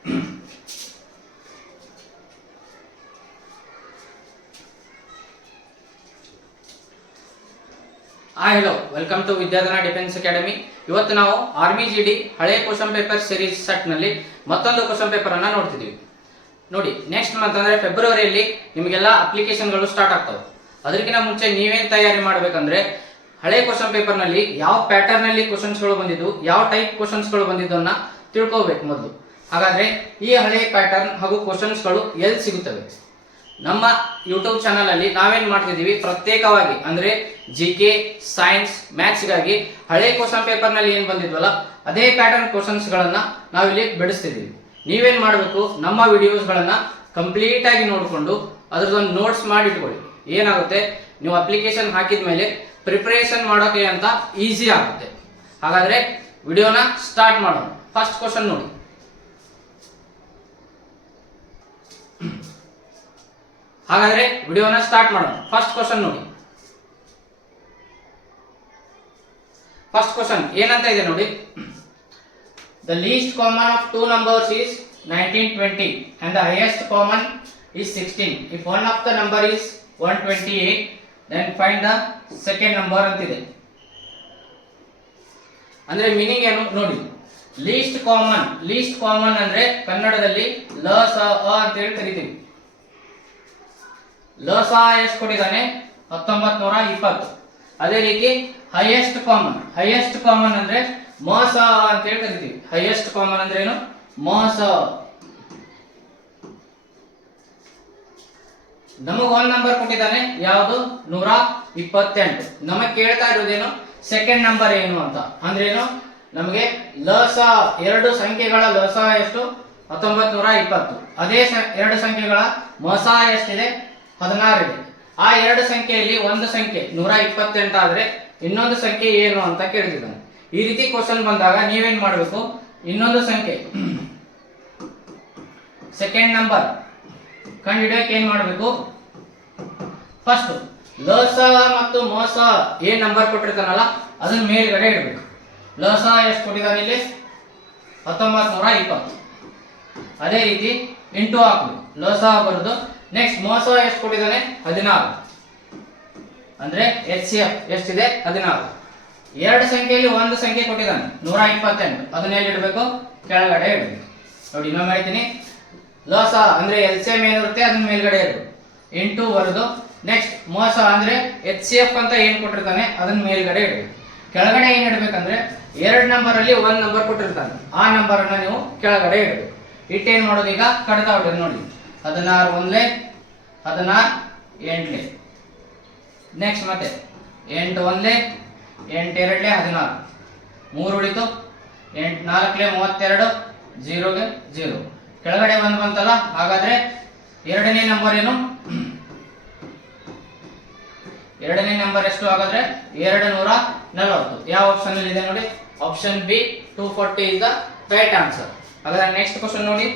Hello, welcome to Vidyadhana defence academy. ಇವತ್ತು ನಾವು army ಜಿಡಿ ಹಳೆ ಕ್ವಶನ್ ಪೇಪರ್ ಸೀರೀಸ್ ಸೆಟ್ ನಲ್ಲಿ ಮತ್ತೊಂದು ಕ್ವಶನ್ ಪೇಪರ್ ಅನ್ನ ನೋಡ್ತಿದೀವಿ. ನೋಡಿ, ನೆಕ್ಸ್ಟ್ ಮಂತ್ ಅಂದ್ರೆ ಫೆಬ್ರವರಿಯಲ್ಲಿ ನಿಮಗೆಲ್ಲ ಅಪ್ಲಿಕೇಶನ್ಗಳು ಸ್ಟಾರ್ಟ್ ಆಗ್ತವೆ. ಅದಕ್ಕಿಂತ ಮುಂಚೆ ನೀವೇನ್ ತಯಾರಿ ಮಾಡ್ಬೇಕಂದ್ರೆ ಹಳೆ ಕ್ವಶನ್ ಪೇಪರ್ ನಲ್ಲಿ ಯಾವ ಪ್ಯಾಟರ್ನ್ ನಲ್ಲಿ ಕ್ವಶನ್ಸ್ಗಳು ಬಂದಿದ್ದು, ಯಾವ ಟೈಪ್ ಕ್ವಶನ್ಸ್ಗಳು ಬಂದಿದ್ದನ್ನ ತಿಳ್ಕೋಬೇಕು ಮೊದಲು. ಹಾಗಾದ್ರೆ ಈ ಹಳೆ ಪ್ಯಾಟರ್ನ್ ಹಾಗೂ ಕ್ವಶನ್ಸ್ಗಳು ಎಲ್ಲಿ ಸಿಗುತ್ತವೆ? ನಮ್ಮ ಯೂಟ್ಯೂಬ್ ಚಾನಲ್ ಅಲ್ಲಿ ನಾವೇನ್ ಮಾಡ್ತಿದೀವಿ, ಪ್ರತ್ಯೇಕವಾಗಿ ಅಂದ್ರೆ ಜಿಕೆ, ಸೈನ್ಸ್, ಮ್ಯಾಥ್ಸ್ ಗಾಗಿ ಹಳೆ ಕ್ವಶನ್ ಪೇಪರ್ ನಲ್ಲಿ ಏನ್ ಬಂದಿದ್ವಲ್ಲ ಅದೇ ಪ್ಯಾಟರ್ನ್ ಕ್ವಶನ್ಸ್ ಗಳನ್ನ ನಾವಿಲ್ಲಿ ಬಿಡಿಸ್ತಿದೀವಿ. ನೀವೇನ್ ಮಾಡಬೇಕು, ನಮ್ಮ ವಿಡಿಯೋಸ್ ಗಳನ್ನ ಕಂಪ್ಲೀಟ್ ಆಗಿ ನೋಡಿಕೊಂಡು ಅದ್ರದೊಂದು ನೋಟ್ಸ್ ಮಾಡಿ ಇಟ್ಕೊಳ್ಳಿ. ಏನಾಗುತ್ತೆ, ನೀವು ಅಪ್ಲಿಕೇಶನ್ ಹಾಕಿದ ಮೇಲೆ ಪ್ರಿಪರೇಷನ್ ಮಾಡೋಕೆ ಅಂತ ಈಸಿ ಆಗುತ್ತೆ. ಹಾಗಾದ್ರೆ ವಿಡಿಯೋನ ಸ್ಟಾರ್ಟ್ ಮಾಡೋಣ. ಫಸ್ಟ್ ಕ್ವಶನ್ ನೋಡಿ. ಹಾಗಾದ್ರೆ ವಿಡಿಯೋನ ಸ್ಟಾರ್ಟ್ ಮಾಡೋಣ. ಫಸ್ಟ್ ಕ್ವಶನ್ ನೋಡಿ. ಫಸ್ಟ್ ಕ್ವಶನ್ ಏನಂತ ಇದೆ ನೋಡಿ. The least common of two numbers is 1920 and the highest common is 16. If one of the number is 128, then find the second number ಅಂತಿದೆ. ಅಂದ್ರೆ ಮೀನಿಂಗ್ ಏನು ನೋಡಿ. ಲೀಸ್ಟ್ ಕಾಮನ್ ಅಂದ್ರೆ ಕನ್ನಡದಲ್ಲಿ ಲ ಸ ಅ ಅಂತ ಹೇಳಿ ಕರಿತೀವಿ. ಲಸ ಎಷ್ಟು ಕೊಟ್ಟಿದ್ದಾನೆ? 1920. ಅದೇ ರೀತಿ ಹೈಯೆಸ್ಟ್ ಕಾಮನ್ ಅಂದ್ರೆ ಮಸ ಅಂತ ಹೇಳಿ ಕರಿತೀವಿ. ಹೈಯೆಸ್ಟ್ ಕಾಮನ್ ಅಂದ್ರೆ ಏನು? ಮಸ. ನಮಗ್ ಒಂದ್ ನಂಬರ್ ಕೊಟ್ಟಿದ್ದಾನೆ, ಯಾವುದು? 128. ನಮಗ್ ಕೇಳ್ತಾ ಇರೋದೇನು? ಸೆಕೆಂಡ್ ನಂಬರ್ ಏನು ಅಂತ. ಅಂದ್ರೆ ಏನು? ನಮಗೆ ಲಸ ಎರಡು ಸಂಖ್ಯೆಗಳ ಲಸ ಎಷ್ಟು? 1920. ಅದೇ ಎರಡು ಸಂಖ್ಯೆಗಳ ಮಸ ಎಷ್ಟಿದೆ? 16 ಇದೆ. ಆ ಎರಡು ಸಂಖ್ಯೆಯಲ್ಲಿ ಒಂದು ಸಂಖ್ಯೆ 128 ಆದ್ರೆ ಇನ್ನೊಂದು ಸಂಖ್ಯೆ ಏನು ಅಂತ ಕೇಳಿದ್ದಾನೆ. ಈ ರೀತಿ ಕ್ವಶನ್ ಬಂದಾಗ ನೀವೇನ್ ಮಾಡಬೇಕು, ಇನ್ನೊಂದು ಸಂಖ್ಯೆ ಸೆಕೆಂಡ್ ನಂಬರ್ ಕಂಡುಹಿಡಿಯಕ್ಕೆ ಏನ್ ಮಾಡಬೇಕು? ಫಸ್ಟ್ ಲಸ ಮತ್ತು ಮಸ ಏನ್ ನಂಬರ್ ಕೊಟ್ಟಿರ್ತಾನಲ್ಲ ಅದನ್ನ ಮೇಲ್ಗಡೆ ಇಡಬೇಕು. ಲಸ ಎಷ್ಟು ಕೊಟ್ಟಿದ್ದಾನೆ ಇಲ್ಲಿ? 1920. ಅದೇ ರೀತಿ ಇಂಟು ಹಾಕ್ಬೇಕು. ಲಸ ಬರೋದು. ನೆಕ್ಸ್ಟ್ ಮೋಸ ಎಷ್ಟು ಕೊಟ್ಟಿದ್ದಾನೆ? 16. ಅಂದ್ರೆ HCF ಎಷ್ಟಿದೆ? 16. ಎರಡು ಸಂಖ್ಯೆಯಲ್ಲಿ ಒಂದು ಸಂಖ್ಯೆ ಕೊಟ್ಟಿದ್ದಾನೆ 128. ಅದನ್ನ ಎಲ್ಲಿ ಇಡಬೇಕು? ಕೆಳಗಡೆ ಇಡಬೇಕು. ನೋಡಿ, ಇನ್ನೊಮ್ಮೆ ಹೇಳ್ತೀನಿ. ಲಸ ಅಂದ್ರೆ LCM ಏನಿರುತ್ತೆ ಅದನ್ನ ಮೇಲ್ಗಡೆ ಇಡಬೇಕು. ಇಂಟು ಬರೋದು. ನೆಕ್ಸ್ಟ್ ಮೋಸ ಅಂದ್ರೆ HCF ಅಂತ ಏನ್ ಕೊಟ್ಟಿರ್ತಾನೆ ಅದನ್ನ ಮೇಲ್ಗಡೆ ಇಡಬೇಕು. ಕೆಳಗಡೆ ಏನ್ ಇಡಬೇಕಂದ್ರೆ ಎರಡು ನಂಬರ್ ಅಲ್ಲಿ ಒಂದ್ ನಂಬರ್ ಕೊಟ್ಟಿರ್ತಾನೆ, ಆ ನಂಬರ್ ಅನ್ನ ನೀವು ಕೆಳಗಡೆ ಇಡಬೇಕು. ಇಟ್ಟೇನ್ ಮಾಡೋದು ಈಗ? ಕಡ್ತಾ ಹೊಡೆದು ನೋಡಿ. 16 ಒಂದ್ಲೆ, 16 8ಲೆ. ನೆಕ್ಸ್ಟ್ ಮತ್ತೆ 8 ಒಂದ್ಲೆ, 8 ಎರಡ್ಲೆ 16. 3 ಉಳಿತು. 8 4ಲೆ 32, 0ಗೆ 0. ಕೆಳಗಡೆ ಒಂದು ಬಂತಲ್ಲ, ಹಾಗಾದ್ರೆ ಎರಡನೇ ನಂಬರ್ ಏನು? ಎರಡನೇ ನಂಬರ್ ಎಷ್ಟು? ಹಾಗಾದ್ರೆ 240. ಯಾವ ಆಪ್ಷನ್ ಅಲ್ಲಿ ಇದೆ ನೋಡಿ? Option B 240 is the right answer. ಹಾಗಾದ್ರೆ ನೆಕ್ಸ್ಟ್ ಕ್ವಶನ್ ನೋಡಿ.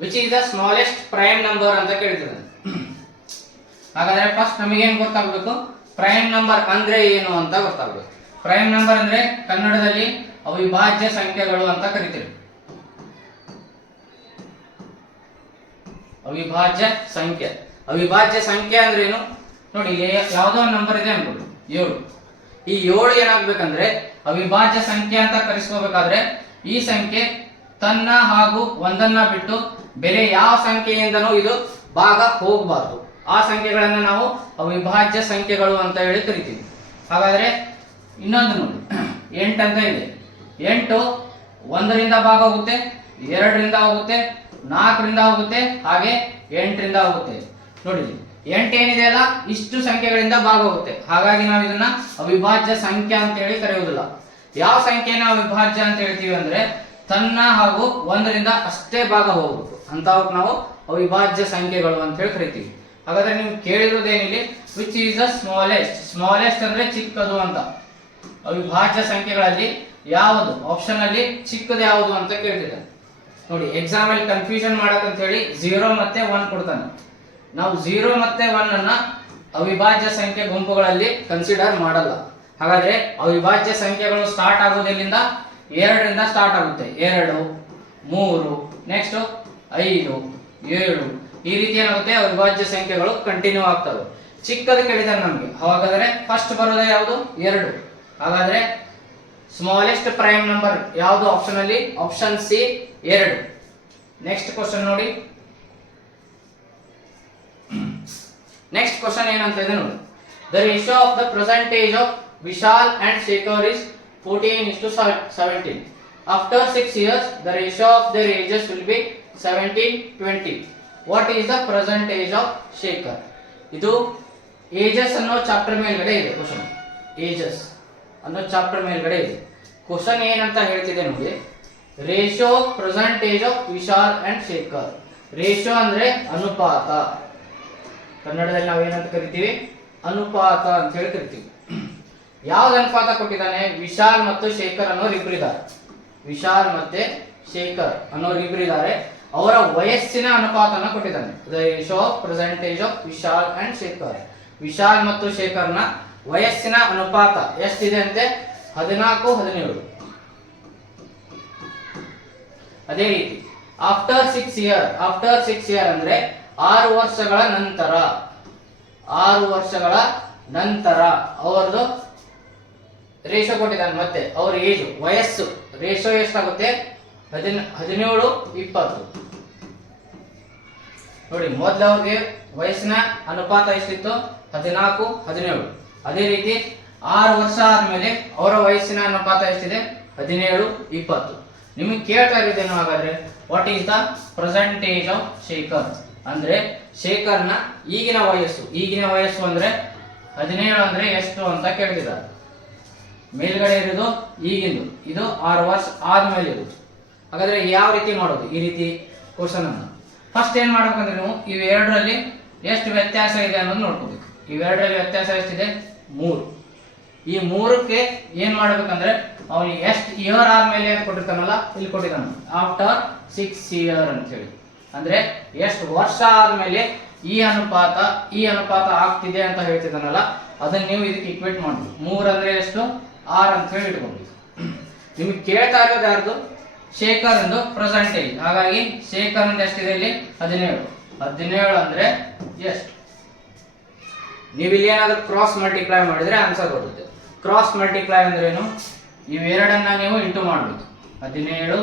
Which is the smallest prime number ಅಂತ ಕೇಳ್ತಿದ್ದಾನೆ. ಹಾಗಾದ್ರೆ ಫಸ್ಟ್ ನಮಗೇನು ಗೊತ್ತಾಗಬೇಕು? ಪ್ರೈಮ್ ನಂಬರ್ ಅಂದ್ರೆ ಏನು ಅಂತ ಗೊತ್ತಾಗಬೇಕು. ಪ್ರೈಮ್ ನಂಬರ್ ಅಂದ್ರೆ ಕನ್ನಡದಲ್ಲಿ ಅವಿಭಾಜ್ಯ ಸಂಖ್ಯೆಗಳು ಅಂತ ಕರಿತೀವಿ. ಅವಿಭಾಜ್ಯ ಸಂಖ್ಯೆ ಅಂದ್ರೆ ಏನು ನೋಡಿ. ಯಾವುದೋ ಒಂದು ನಂಬರ್ ಇದೆ ಅನ್ಕೊಳ್ಳಿ, 7. ಈ 7 ಏನಾಗ್ಬೇಕಂದ್ರೆ ಅವಿಭಾಜ್ಯ ಸಂಖ್ಯೆ ಅಂತ ಕರೆಸ್ಕೋಬೇಕಾದ್ರೆ ಈ ಸಂಖ್ಯೆ ತನ್ನ ಹಾಗೂ ಒಂದನ್ನ ಬಿಟ್ಟು ಬೇರೆ ಯಾವ ಸಂಖ್ಯೆಯಿಂದನೂ ಇದು ಭಾಗ ಹೋಗಬಾರ್ದು. ಆ ಸಂಖ್ಯೆಗಳನ್ನ ನಾವು ಅವಿಭಾಜ್ಯ ಸಂಖ್ಯೆಗಳು ಅಂತ ಹೇಳಿ ಕರಿತೀವಿ. ಹಾಗಾದ್ರೆ ಇನ್ನೊಂದು ನೋಡಿ, 8 ಅಂತ ಇದೆ. 8 1ರಿಂದ ಭಾಗ ಹೋಗುತ್ತೆ, 2ರಿಂದ ಹೋಗುತ್ತೆ, 4ರಿಂದ ಹೋಗುತ್ತೆ, ಹಾಗೆ 8ರಿಂದ ಹೋಗುತ್ತೆ. ನೋಡಿ, 8 ಏನಿದೆ ಅಲ್ಲ, ಇಷ್ಟು ಸಂಖ್ಯೆಗಳಿಂದ ಭಾಗ ಹೋಗುತ್ತೆ. ಹಾಗಾಗಿ ನಾವು ಇದನ್ನ ಅವಿಭಾಜ್ಯ ಸಂಖ್ಯೆ ಅಂತ ಹೇಳಿ ಕರೆಯುವುದಿಲ್ಲ. ಯಾವ ಸಂಖ್ಯೆನ ಅವಿಭಾಜ್ಯ ಅಂತ ಹೇಳ್ತೀವಿ ಅಂದ್ರೆ ತನ್ನ ಹಾಗೂ 1ರಿಂದ ಅಷ್ಟೇ ಭಾಗ ಹೋಗ್ಬೇಕು ಅಂತವಕ್ಕೆ ನಾವು ಅವಿಭಾಜ್ಯ ಸಂಖ್ಯೆಗಳು ಅಂತ ಹೇಳಿ ಕರಿತೀವಿ. ಹಾಗಾದ್ರೆ ನೀವು ಕೇಳಿರೋದೇನಿಲ್ಲಿ? ವಿಚ್ ಈಸ್ ದ ಸ್ಮಾಲೆಸ್ಟ್ ಅಂದ್ರೆ ಚಿಕ್ಕದು ಅಂತ. ಅವಿಭಾಜ್ಯ ಸಂಖ್ಯೆಗಳಲ್ಲಿ ಯಾವುದು ಆಪ್ಷನ್ ಅಲ್ಲಿ ಚಿಕ್ಕದು ಯಾವುದು ಅಂತ ಕೇಳ್ತಿದ್ದಾನೆ. ನೋಡಿ, ಎಕ್ಸಾಮ್ ಅಲ್ಲಿ ಕನ್ಫ್ಯೂಷನ್ ಮಾಡಕ್ ಅಂತ ಹೇಳಿ 0 ಮತ್ತೆ 1 ಕೊಡ್ತಾನೆ. ನಾವು 0 ಮತ್ತೆ 1 ಅನ್ನ ಅವಿಭಾಜ್ಯ ಸಂಖ್ಯೆ ಗುಂಪುಗಳಲ್ಲಿ ಕನ್ಸಿಡರ್ ಮಾಡಲ್ಲ. ಹಾಗಾದ್ರೆ ಅವಿಭಾಜ್ಯ ಸಂಖ್ಯೆಗಳು ಸ್ಟಾರ್ಟ್ ಆಗೋದೆಲ್ಲಿಂದ 2 ರಿಂದ ಸ್ಟಾರ್ಟ್ ಆಗುತ್ತೆ. 2, 3, ನೆಕ್ಸ್ಟ್ 5, 7 ಈ ರೀತಿ ಏನಾಗುತ್ತೆ ಅವಿಭಾಜ್ಯ ಸಂಖ್ಯೆಗಳು ಕಂಟಿನ್ಯೂ ಆಗ್ತವೆ. ಚಿಕ್ಕದ ಕೇಳಿದಾರೆ ನಮಗೆ, ಹಾಗಾದ್ರೆ ಫಸ್ಟ್ ಬರೋದೇ ಯಾವುದು 2. ಹಾಗಾದ್ರೆ ಸ್ಮಾಲೆಸ್ಟ್ ಪ್ರೈಮ್ ನಂಬರ್ ಯಾವುದು ಆಪ್ಷನ್ ಅಲ್ಲಿ? Option C 2. ನೆಕ್ಸ್ಟ್ ಕ್ವಶನ್ ನೋಡಿ. ನೆಕ್ಸ್ಟ್ ಕ್ವಶನ್ ಏನಂತ ಇದೆ ನೋಡಿ. The ratio of the percentage of Vishal and Shekhar is 14:17. After 6 years, the ratio of their ages will be 17:20. What is the present age of Shekhar? ಇದು ages ಅನ್ನೋ chapter ಮೇಲ್ಗಡೆ ಇದೆ question. Ages ಅನ್ನೋ chapter ಮೇಲ್ಗಡೆ ಇದೆ ಕ್ವಶನ್. ಏನಂತ ಹೇಳ್ತಿದೆ ನೋಡಿ, ratio present age of Vishal and Shekhar. Ratio ಅಂದ್ರೆ ಅನುಪಾತ, ಕನ್ನಡದಲ್ಲಿ ನಾವು ಏನಂತ ಕರಿತೀವಿ? ಅನುಪಾತ ಅಂತ ಹೇಳಿ ಕರಿತೀವಿ. ಯಾವ್ದು ಅನುಪಾತ ಕೊಟ್ಟಿದ್ದಾನೆ? ವಿಶಾಲ್ ಮತ್ತು ಶೇಖರ್ ಅನ್ನೋರು ಇಬ್ಬರಿದ್ದಾರೆ. ವಿಶಾಲ್ ಮತ್ತೆ ಶೇಖರ್ ಅನ್ನೋರು ಇಬ್ಬರಿದ್ದಾರೆ. ಅವರ ವಯಸ್ಸಿನ ಅನುಪಾತನ ಕೊಟ್ಟಿದ್ದಾನೆ. The ratio of percentage of Vishal and Shekhar. Vishal ಮತ್ತು ಶೇಖರ್ನ ವಯಸ್ಸಿನ ಅನುಪಾತ ಎಷ್ಟಿದೆ ಅಂತೆ? 14:17. ಅದೇ ರೀತಿ ಆಫ್ಟರ್ 6 ಇಯರ್, ಆಫ್ಟರ್ 6 ಇಯರ್ ಅಂದ್ರೆ 6 ವರ್ಷಗಳ ನಂತರ, 6 ವರ್ಷಗಳ ನಂತರ ಅವರದು ರೇಷೋ ಕೊಟ್ಟಿದ್ದಾನೆ. ಮತ್ತೆ ಅವ್ರ ಏಜ್ ವಯಸ್ಸು ರೇಷೋ ಎಷ್ಟಾಗುತ್ತೆ? 17:20. ನೋಡಿ, ಮೊದಲು ಅವ್ರಿಗೆ ವಯಸ್ಸಿನ ಅನುಪಾತ ಎಷ್ಟಿತ್ತು? 14:17. ಅದೇ ರೀತಿ 6 ವರ್ಷ ಆದ್ಮೇಲೆ ಅವರ ವಯಸ್ಸಿನ ಅನುಪಾತ ಎಷ್ಟಿದೆ? 17:20. ನಿಮಗೆ ಕೇಳ್ತಾ ಇರೋದೇನು ಹಾಗಾದ್ರೆ? What is the percentage of Shekhar ಅಂದ್ರೆ ಶೇಖರ್ನ ಈಗಿನ ವಯಸ್ಸು. ಈಗಿನ ವಯಸ್ಸು ಅಂದ್ರೆ 17 ಅಂದ್ರೆ ಎಷ್ಟು ಅಂತ ಕೇಳ್ತಿದ್ದಾರೆ. ಮೇಲ್ಗಡೆ ಇರೋದು ಈಗಿಂದು, ಇದು 6 ವರ್ಷ ಆದ್ಮೇಲೆ ಇರೋದು. ಹಾಗಾದ್ರೆ ಯಾವ ರೀತಿ ಮಾಡೋದು ಈ ರೀತಿ ಕ್ವಶನ್ ಅನ್ನು? ಫಸ್ಟ್ ಏನ್ ಮಾಡ್ಬೇಕಂದ್ರೆ ನೀವು ಇವೆರಡರಲ್ಲಿ ಎಷ್ಟು ವ್ಯತ್ಯಾಸ ಇದೆ ಅನ್ನೋದು ನೋಡ್ಕೋಬೇಕು. ಇವೆರಡರಲ್ಲಿ ವ್ಯತ್ಯಾಸ ಎಷ್ಟಿದೆ? 3. ಈ 3ಕ್ಕೆ ಏನ್ ಮಾಡ್ಬೇಕಂದ್ರೆ ಅವನಿಗೆ ಎಷ್ಟು ಇಯರ್ ಆದ್ಮೇಲೆ ಅಂತ ಕೊಟ್ಟಿರ್ತಾನಲ್ಲ, ಇಲ್ಲಿ ಕೊಟ್ಟಿದ್ದಾನ ಆಫ್ಟರ್ 6 ಇಯರ್ ಅಂತ ಹೇಳಿ. ಅಂದ್ರೆ ಎಷ್ಟು ವರ್ಷ ಆದ್ಮೇಲೆ ಈ ಅನುಪಾತ ಆಗ್ತಿದೆ ಅಂತ ಹೇಳ್ತಿದ್ದಾನಲ್ಲ, ಅದನ್ನ ನೀವು ಇದಕ್ಕೆ ಇಕ್ವೇಟ್ ಮಾಡ್ಬೇಕು. 3 ಅಂದ್ರೆ ಎಷ್ಟು? 6 ಅಂತ ಹೇಳಿ ಇಟ್ಕೊಬೇಕು. ನಿಮಗೆ ಕೇಳ್ತಾ ಇರೋದು ಯಾರ್ದು? ಶೇಖರ್ ಎಂದು ಪರ್ಸೆಂಟೇಜ್. ಹಾಗಾಗಿ ಶೇಖರ್ ಅಂತ ಎಷ್ಟಿದೆ ಇಲ್ಲಿ? 17. 17 ಅಂದ್ರೆ ಎಷ್ಟು? ನೀವು ಇಲ್ಲಿ ಏನಾದ್ರೂ ಕ್ರಾಸ್ ಮಲ್ಟಿಪ್ಲೈ ಮಾಡಿದ್ರೆ ಆನ್ಸರ್ ಬರುತ್ತೆ. ಕ್ರಾಸ್ ಮಲ್ಟಿಪ್ಲೈ ಅಂದ್ರೆ ಏನು? ಇವೆರಡನ್ನ ನೀವು ಇಂಟು ಮಾಡಬೇಕು. 17 ×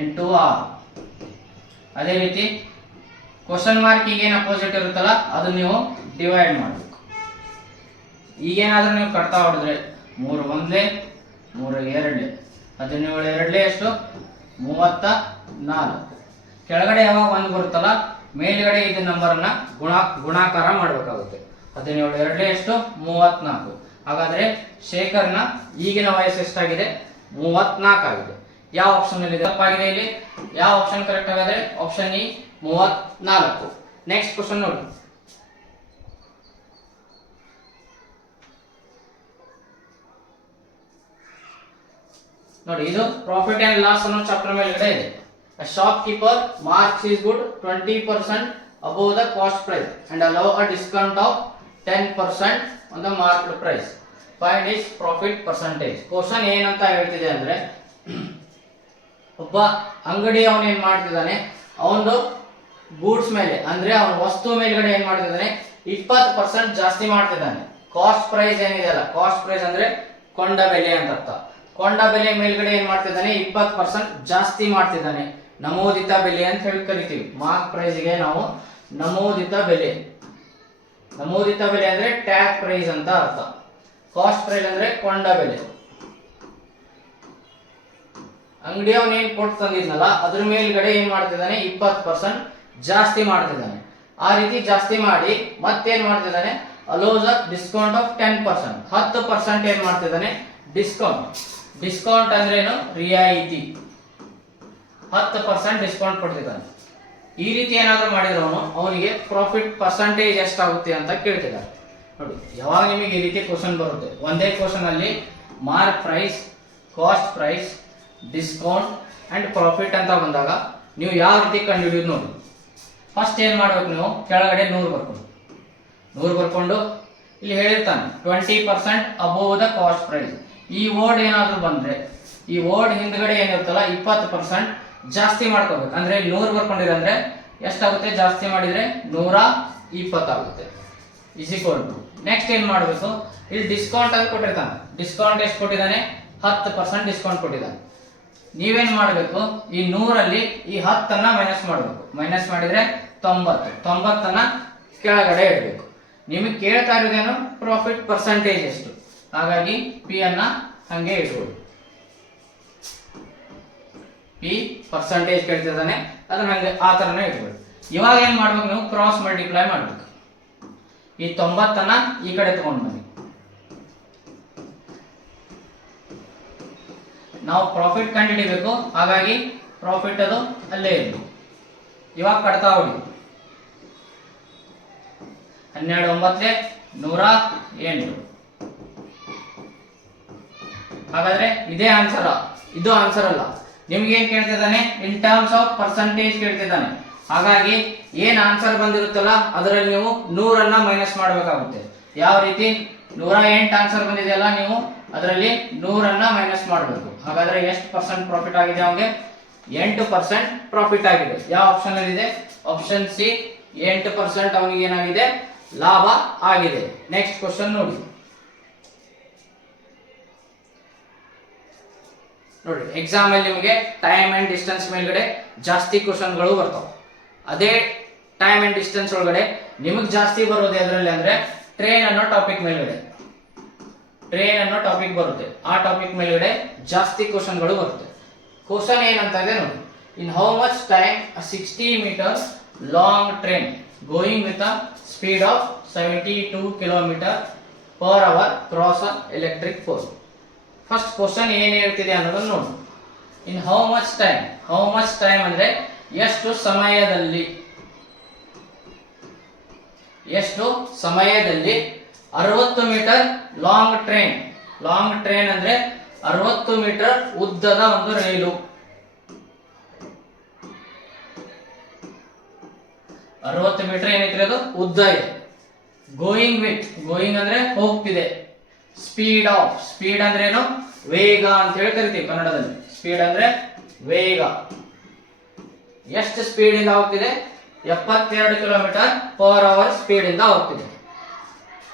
6. ಅದೇ ರೀತಿ ಕ್ವಶನ್ ಮಾರ್ಕ್ ಈಗೇನು ಅಪೋಸಿಟ್ ಇರುತ್ತಲ್ಲ ಅದು ನೀವು ಡಿವೈಡ್ ಮಾಡಬೇಕು. ಈಗೇನಾದ್ರೂ ನೀವು ಕಟ್ತಾ ಹೊಡೆದ್ರೆ 3 1 3 2 17 2 ಎಷ್ಟು? 34. ಕೆಳಗಡೆ ಯಾವಾಗ 1 ಬರುತ್ತಲ್ಲ ಮೇಲ್ಗಡೆ ಇದು ನಂಬರ್ ಅನ್ನ ಗುಣಾಕಾರ ಮಾಡಬೇಕಾಗುತ್ತೆ. 17 2 ಎಷ್ಟು? 34. ಹಾಗಾದ್ರೆ ಶೇಖರ್ನ ಈಗಿನ ವಯಸ್ಸು ಎಷ್ಟಾಗಿದೆ? 34 ಆಗಿದೆ. ಯಾವ ಆಪ್ಷನ್ ಅಲ್ಲಿ ತಪ್ಪಾಗಿದೆ ಇಲ್ಲಿ? ಯಾವ ಆಪ್ಷನ್ ಕರೆಕ್ಟ್ ಆಗಿದೆ? Option E 34. ನೆಕ್ಸ್ಟ್ ಕ್ವಶನ್ ನೋಡಿ. ನೋಡಿ, ಇದು ಪ್ರಾಫಿಟ್ ಅಂಡ್ ಲಾಸ್ ಅನ್ನೋ ಚಾಪ್ಟರ್ ಮೇಲ್ಗಡೆ ಇದೆ. A shopkeeper marks his good 20% above the cost price and allow a discount of 10% on the marked price. Find his profit percentage. Question ಏನಂತ ಹೇಳ್ತಿದೆ ಅಂದ್ರೆ, ಒಬ್ಬ ಅಂಗಡಿ ಅವನು ಏನ್ ಮಾಡ್ತಿದ್ದಾನೆ, ಅವನು ಗೂಡ್ಸ್ ಮೇಲೆ ಅಂದ್ರೆ ಅವನ ವಸ್ತು ಮೇಲ್ಗಡೆ ಏನ್ ಮಾಡ್ತಿದ್ದಾನೆ? 20% ಜಾಸ್ತಿ ಮಾಡ್ತಿದ್ದಾನೆ. ಕಾಸ್ಟ್ ಪ್ರೈಸ್ ಏನಿದೆ ಅಲ್ಲ, ಕಾಸ್ಟ್ ಪ್ರೈಸ್ ಅಂದ್ರೆ ಕೊಂಡ ಬೆಲೆ ಅಂತ ಅರ್ಥ. ಕೊಂಡ ಬೆಲೆ ಮೇಲ್ಗಡೆ ಏನ್ ಮಾಡ್ತಿದ್ದಾನೆ? 20% ಜಾಸ್ತಿ ಮಾಡ್ತಿದ್ದಾನೆ. ನಮೂದಿತ ಬೆಲೆ ಅಂತ ಹೇಳಿ ಕರಿತೀವಿ. ಮಾರ್ಕ್ ಪ್ರೈಸ್ಗೆ ನಾವು ನಮೂದಿತ ಬೆಲೆ. ನಮೂದಿತ ಬೆಲೆ ಅಂದ್ರೆ ಟ್ಯಾಗ್ ಪ್ರೈಸ್ ಅಂತ ಅರ್ಥ. ಕಾಸ್ಟ್ ಪ್ರೈಸ್ ಅಂದ್ರೆ ಕೊಂಡ ಬೆಲೆ. ಅಂಗಡಿ ಅವನು ಏನ್ ಕೊಟ್ಟು ತಂದಿದ್ನಲ್ಲ ಅದ್ರ ಮೇಲ್ಗಡೆ ಏನ್ ಮಾಡ್ತಿದ್ದಾನೆ? 20% ಜಾಸ್ತಿ ಮಾಡ್ತಿದ್ದಾನೆ. ಆ ರೀತಿ ಜಾಸ್ತಿ ಮಾಡಿ ಮತ್ತೇನ್ ಮಾಡ್ತಿದ್ದಾನೆ? Allows a discount of 10%. 10% ಏನ್ ಮಾಡ್ತಿದ್ದಾನೆ? ಡಿಸ್ಕೌಂಟ್. ಡಿಸ್ಕೌಂಟ್ ಅಂದ್ರೆ ಏನು? ರಿಯಾಯಿತಿ. 10% ಡಿಸ್ಕೌಂಟ್ ಕೊಡ್ತಿದ್ದಾನೆ. ಈ ರೀತಿ ಏನಾದ್ರೂ ಮಾಡಿದ್ರು ಅವನಿಗೆ ಪ್ರಾಫಿಟ್ ಪರ್ಸೆಂಟೇಜ್ ಎಷ್ಟಾಗುತ್ತೆ ಅಂತ ಕೇಳ್ತಿದ್ದಾರೆ. ನೋಡಿ, ಯಾವಾಗ ನಿಮಗೆ ಈ ರೀತಿ ಕ್ವಶನ್ ಬರುತ್ತೆ, ಒಂದೇ ಕ್ವಶನ್ ಅಲ್ಲಿ mark price, cost price, discount and profit ಅಂತ ಬಂದಾಗ ನೀವು ಯಾವ ರೀತಿ ಕಂಡುಹಿಡಿಯೋದು ನೋಡಿ. ಫಸ್ಟ್ ಏನ್ ಮಾಡ್ಬೇಕು ನೀವು, ಕೆಳಗಡೆ 100 ಬರ್ಕೊಂಡು ಇಲ್ಲಿ ಹೇಳಿರ್ತಾನೆ 20% ಅಬೋವ್ ದ ಕಾಸ್ಟ್ ಪ್ರೈಸ್. ಈ ವರ್ಡ್ ಏನಾದ್ರು ಬಂದ್ರೆ ಈ ವರ್ಡ್ ಹಿಂದ್ಗಡೆ ಏನಿರುತ್ತಲ್ಲ 20% ಜಾಸ್ತಿ ಮಾಡ್ಕೋಬೇಕು. ಅಂದ್ರೆ 100 ಬರ್ಕೊಂಡಿದ್ರೆ ಅಂದ್ರೆ ಎಷ್ಟಾಗುತ್ತೆ, ಜಾಸ್ತಿ ಮಾಡಿದ್ರೆ 120 ಆಗುತ್ತೆ. ಇಸ್ ಈಕ್ವಲ್ ಟು ನೆಕ್ಸ್ಟ್ ಏನ್ ಮಾಡಬೇಕು, ಇಲ್ಲಿ ಡಿಸ್ಕೌಂಟ್ ಅಂತ ಕೊಟ್ಟಿರ್ತಾನೆ. ಡಿಸ್ಕೌಂಟ್ ಎಷ್ಟು ಕೊಟ್ಟಿದ್ದಾನೆ, 10% ಡಿಸ್ಕೌಂಟ್ ಕೊಟ್ಟಿದ್ದಾನೆ. ನೀವೇನ್ ಮಾಡಬೇಕು, ಈ 100ರಲ್ಲಿ ಈ 10 ಮೈನಸ್ ಮಾಡಬೇಕು. ಮೈನಸ್ ಮಾಡಿದ್ರೆ 90 ಕೆಳಗಡೆ ಇಡಬೇಕು. ನಿಮಗೆ ಕೇಳ್ತಾ ಇರೋದೇನು, ಪ್ರಾಫಿಟ್ ಪರ್ಸೆಂಟೇಜ್ ಎಷ್ಟು, ಹಾಗಾಗಿ ಪಿ ಅನ್ನ ಹಂಗೆ ಇಟ್ಕೊಳ್ಳಿ. ಪಿ ಪರ್ಸೆಂಟೇಜ್ ಕೇಳ್ತಿದ್ದಾನೆ, ಅದನ್ನ ಹಂಗೆ ಆ ತರನೇ ಇಟ್ಕೊಳ್ಳಿ. ಇವಾಗ ಏನ್ ಮಾಡ್ಬೇಕು, ನೀವು ಕ್ರಾಸ್ ಮಲ್ಟಿಪ್ಲೈ ಮಾಡ್ಬೇಕು. ಈ 90 ಈ ಕಡೆ ತಗೊಂಡು ಬನ್ನಿ. ನಾವು ಪ್ರಾಫಿಟ್ ಕಂಡುಹಿಡಿಬೇಕು, ಹಾಗಾಗಿ ಪ್ರಾಫಿಟ್ ಅದು ಅಲ್ಲೇ ಇರಲಿ. ಇವಾಗ ಕಟ್ತಾ ಹೊಡಿ. 12 9 108. ಹಾಗಾದ್ರೆ ಇದೇ ಆನ್ಸರ್, ಇದು ಆನ್ಸರ್ ಅಲ್ಲ. ನಿಮ್ಗೆ ಏನ್ ಕೇಳ್ತಿದ್ದಾನೆ, ಇನ್ ಟರ್ಮ್ಸ್ ಆಫ್ ಪರ್ಸೆಂಟೇಜ್ ಕೇಳ್ತಿದ್ದಾನೆ. ಹಾಗಾಗಿ ಏನ್ ಆನ್ಸರ್ ಬಂದಿರುತ್ತಲ್ಲ ಅದರಲ್ಲಿ ನೀವು 100 ಮೈನಸ್ ಮಾಡಬೇಕಾಗುತ್ತೆ. ಯಾವ ರೀತಿ, 108 ಆನ್ಸರ್ ಬಂದಿದೆಯಲ್ಲ, ನೀವು ಅದರಲ್ಲಿ 100 ಮೈನಸ್ ಮಾಡಬೇಕು. ಹಾಗಾದ್ರೆ ಎಷ್ಟು ಪರ್ಸೆಂಟ್ ಪ್ರಾಫಿಟ್ ಆಗಿದೆ ಅವನಿಗೆ, 8% ಪ್ರಾಫಿಟ್ ಆಗಿದೆ. ಯಾವ ಆಪ್ಷನ್ ಅಲ್ಲಿ ಇದೆ, ಆಪ್ಷನ್ ಸಿ, 8% ಅವನಿಗೆ ಏನಾಗಿದೆ, ಲಾಭ ಆಗಿದೆ. ನೆಕ್ಸ್ಟ್ ಕ್ವಶನ್ ನೋಡಿ. ಎಕ್ಸಾಮ್ ಅಲ್ಲಿ ನಿಮಗೆ ಟೈಮ್ ಅಂಡ್ ಡಿಸ್ಟೆನ್ಸ್ ಮೇಲ್ಗಡೆ ಜಾಸ್ತಿ ಕ್ವಶನ್ಗಳು ಬರ್ತಾವೆ. ಅದೇ ಟೈಮ್ ಅಂಡ್ ಡಿಸ್ಟೆನ್ಸ್ ಒಳಗಡೆ ನಿಮಗೆ ಜಾಸ್ತಿ ಬರೋದು ಎದರಲ್ಲಿ ಅಂದ್ರೆ ಟ್ರೈನ್ ಅನ್ನೋ ಟಾಪಿಕ್ ಮೇಲ್ಗಡೆ. ಟ್ರೈನ್ ಅನ್ನೋ ಟಾಪಿಕ್ ಬರುತ್ತೆ, ಆ ಟಾಪಿಕ್ ಮೇಲ್ಗಡೆ ಜಾಸ್ತಿ ಕ್ವಶನ್ಗಳು ಬರುತ್ತೆ. ಕ್ವಶನ್ ಏನಂತ ಇದೆ ನೋಡಿ, in how much time a 60 meter long train going with a speed of 72 kilometer per hour cross a electric pole. First question ಏನ್ ಹೇಳ್ತಿದೆ ಅನ್ನೋದನ್ನ ನೋಡಿ. In how much time, how much time ಅಂದ್ರೆ ಎಷ್ಟು ಸಮಯದಲ್ಲಿ, ಎಷ್ಟು ಸಮಯದಲ್ಲಿ 60 meter long train. Long train ಅಂದ್ರೆ 60 ಮೀಟರ್ ಉದ್ದದ ಒಂದು ರೈಲು. 60 ಮೀಟರ್ ಏನೈತ್ರಿ, ಅದು ಉದ್ದ ಇದೆ. ಗೋಯಿಂಗ್ ವಿತ್, ಗೋಯಿಂಗ್ ಅಂದ್ರೆ ಹೋಗ್ತಿದೆ. ಸ್ಪೀಡ್ ಆಫ್, ಸ್ಪೀಡ್ ಅಂದ್ರೆ ಏನು, ವೇಗ ಅಂತ ಹೇಳಿ ಕರಿತೀವಿ ಕನ್ನಡದಲ್ಲಿ. ಸ್ಪೀಡ್ ಅಂದ್ರೆ ವೇಗ. ಎಷ್ಟು ಸ್ಪೀಡ್ ಇಂದ ಹೋಗ್ತಿದೆ, 72 ಕಿಲೋಮೀಟರ್ ಪರ್ ಅವರ್ ಸ್ಪೀಡ್ ಇಂದ ಹೋಗ್ತಿದೆ.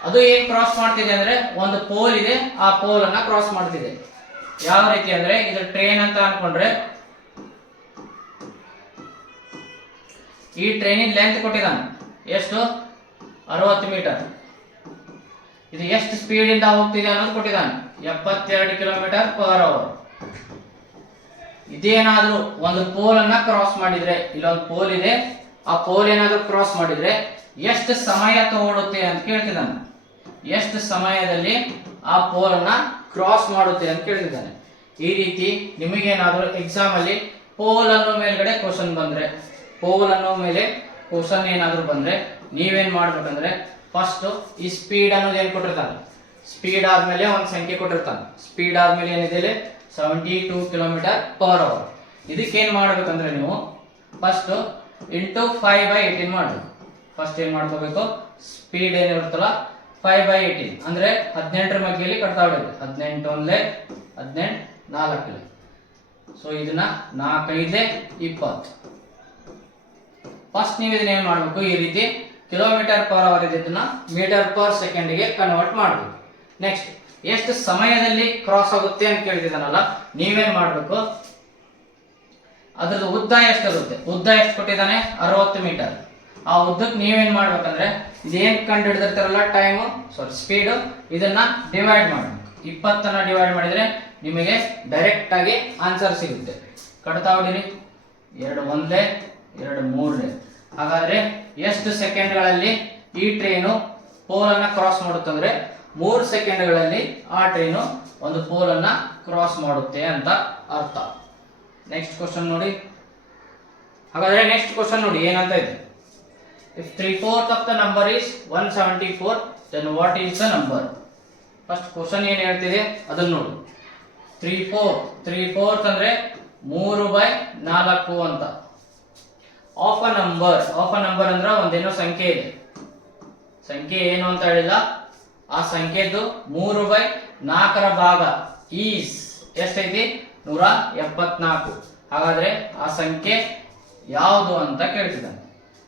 ಅದು ಏನ್ ಕ್ರಾಸ್ ಮಾಡ್ತಿದೆ ಅಂದ್ರೆ ಒಂದು ಪೋಲ್ ಇದೆ, ಆ ಪೋಲ್ ಅನ್ನ ಕ್ರಾಸ್ ಮಾಡ್ತಿದೆ. ಯಾವ ರೀತಿ ಅಂದ್ರೆ ಇದು ಟ್ರೈನ್ ಅಂತ ಅನ್ಕೊಂಡ್ರೆ ಈ ಟ್ರೈನಿನ ಲೆಂತ್ ಕೊಟ್ಟಿದ್ದಾನೆ ಎಷ್ಟು, 60 ಮೀಟರ್. ಇದು ಎಷ್ಟು ಸ್ಪೀಡ್ ಇಂದ ಹೋಗ್ತಿದೆ ಅನ್ನೋದು ಕೊಟ್ಟಿದ್ದಾನೆ, 72 ಕಿಲೋಮೀಟರ್ ಪರ್ ಅವರ್. ಇದೇನಾದ್ರೂ ಒಂದು ಪೋಲ್ ಅನ್ನ ಕ್ರಾಸ್ ಮಾಡಿದ್ರೆ, ಇಲ್ಲೊಂದು ಪೋಲ್ ಇದೆ, ಆ ಪೋಲ್ ಏನಾದ್ರೂ ಕ್ರಾಸ್ ಮಾಡಿದ್ರೆ ಎಷ್ಟು ಸಮಯ ತಗೊಳುತ್ತೆ ಅಂತ ಕೇಳ್ತಿದ್ದಾನೆ. ಎಷ್ಟು ಸಮಯದಲ್ಲಿ ಆ ಪೋಲ್ ಅನ್ನ ಕ್ರಾಸ್ ಮಾಡುತ್ತೆ ಅಂತ ಕೇಳ್ತಿದ್ದಾನೆ. ಈ ರೀತಿ ನಿಮಗೇನಾದ್ರೂ ಎಕ್ಸಾಮ್ ಅಲ್ಲಿ ಪೋಲ್ ಅನ್ನೋ ಮೇಲ್ಗಡೆ ಕ್ವಶನ್ ಬಂದ್ರೆ, ಪೋಲ್ ಅನ್ನೋ ಮೇಲೆ ಕ್ವಶನ್ ಏನಾದ್ರೂ ಬಂದ್ರೆ ನೀವೇನ್ ಮಾಡ್ಬೇಕಂದ್ರೆ ಫಸ್ಟ್ ಈ ಸ್ಪೀಡ್ ಅನ್ನೋದು ಏನ್ ಕೊಟ್ಟಿರ್ತಾನೆ, ಸ್ಪೀಡ್ ಆದ್ಮೇಲೆ ಒಂದು ಸಂಖ್ಯೆ ಕೊಟ್ಟಿರ್ತಾನೆ. ಸ್ಪೀಡ್ ಆದ್ಮೇಲೆ ಏನಿದೆ 72 ಕಿಲೋಮೀಟರ್ ಪರ್ ಅವರ್. ಇದಕ್ಕೆ ಏನ್ ಮಾಡ್ಬೇಕಂದ್ರೆ ನೀವು ಫಸ್ಟ್ ಇಂಟು 5/18 ಮಾಡಬೇಕು. ಫಸ್ಟ್ ಏನ್ ಮಾಡ್ಕೋಬೇಕು, ಸ್ಪೀಡ್ ಏನಿರುತ್ತಲ್ಲ 5/18 ಅಂದ್ರೆ 18ರ ಮಧ್ಯದಲ್ಲಿ ಕಟ್ತಾ ಹೊಡಿಬೇಕು. 18 1 18 4 ಸೊ ಇದನ್ನ 4 5 20. ಫಸ್ಟ್ ನೀವು ಇದನ್ನ ಏನ್ ಮಾಡ್ಬೇಕು, ಈ ರೀತಿ ಕಿಲೋಮೀಟರ್ ಪರ್ ಅವರ್ ಇದನ್ನ ಮೀಟರ್ ಪರ್ ಸೆಕೆಂಡ್ಗೆ ಕನ್ವರ್ಟ್ ಮಾಡಬೇಕು. ನೆಕ್ಸ್ಟ್ ಎಷ್ಟು ಸಮಯದಲ್ಲಿ ಕ್ರಾಸ್ ಆಗುತ್ತೆ ಅಂತ ಕೇಳ್ತಿದ್ದಾನಲ್ಲ, ನೀವೇನ್ ಮಾಡ್ಬೇಕು, ಅದ್ರದ್ದು ಉದ್ದ ಎಷ್ಟಿರುತ್ತೆ, ಉದ್ದ ಎಷ್ಟು ಕೊಟ್ಟಿದ್ದಾನೆ 60 ಮೀಟರ್. ಆ ಉದ್ದಕ್ಕೆ ನೀವೇನ್ ಮಾಡ್ಬೇಕಂದ್ರೆ ಇದೇನ್ ಕಂಡು ಹಿಡಿದಿರ್ತಾರಲ್ಲ ಟೈಮು, ಸಾರಿ ಸ್ಪೀಡ್, ಇದನ್ನ ಡಿವೈಡ್ ಮಾಡಬೇಕು. 20 ಡಿವೈಡ್ ಮಾಡಿದ್ರೆ ನಿಮಗೆ ಡೈರೆಕ್ಟ್ ಆಗಿ ಆನ್ಸರ್ ಸಿಗುತ್ತೆ. ಕಟ್ತಾ ಹೊಡಿರಿ, 2 1 2 3. ಹಾಗಾದ್ರೆ ಎಷ್ಟು ಸೆಕೆಂಡ್ಗಳಲ್ಲಿ ಈ ಟ್ರೈನು ಪೋಲ್ ಅನ್ನ ಕ್ರಾಸ್ ಮಾಡುತ್ತಂದ್ರೆ 3 ಸೆಕೆಂಡ್ಗಳಲ್ಲಿ ಆ ಟ್ರೈನು ಒಂದು ಪೋಲ್ ಅನ್ನ ಕ್ರಾಸ್ ಮಾಡುತ್ತೆ ಅಂತ ಅರ್ಥ. ನೆಕ್ಸ್ಟ್ ಕ್ವಶನ್ ನೋಡಿ. ಹಾಗಾದ್ರೆ ನೆಕ್ಸ್ಟ್ ಕ್ವಶನ್ ನೋಡಿ ಏನಂತ ಇದೆ, if 3/4 of the number is 174 then what is the number? First question ಏನ್ ಹೇಳ್ತಿದೆ ಅದನ್ನ ನೋಡಿ. 3/4 ಅಂದ್ರೆ 3/4 ಅಂತ. Of a number. Of a number ಅಂದ್ರೆ ಒಂದೇನೋ ಸಂಖ್ಯೆ ಇದೆ, ಸಂಖ್ಯೆ ಏನು ಅಂತ ಹೇಳಿಲ್ಲ, ಆ ಸಂಖ್ಯೆದು 3/4 ಭಾಗ ಈಸ್ ಎಷ್ಟೈತಿ 174. ಹಾಗಾದ್ರೆ ಆ ಸಂಖ್ಯೆ ಯಾವುದು ಅಂತ ಕೇಳ್ತಿದ್ದಾನೆ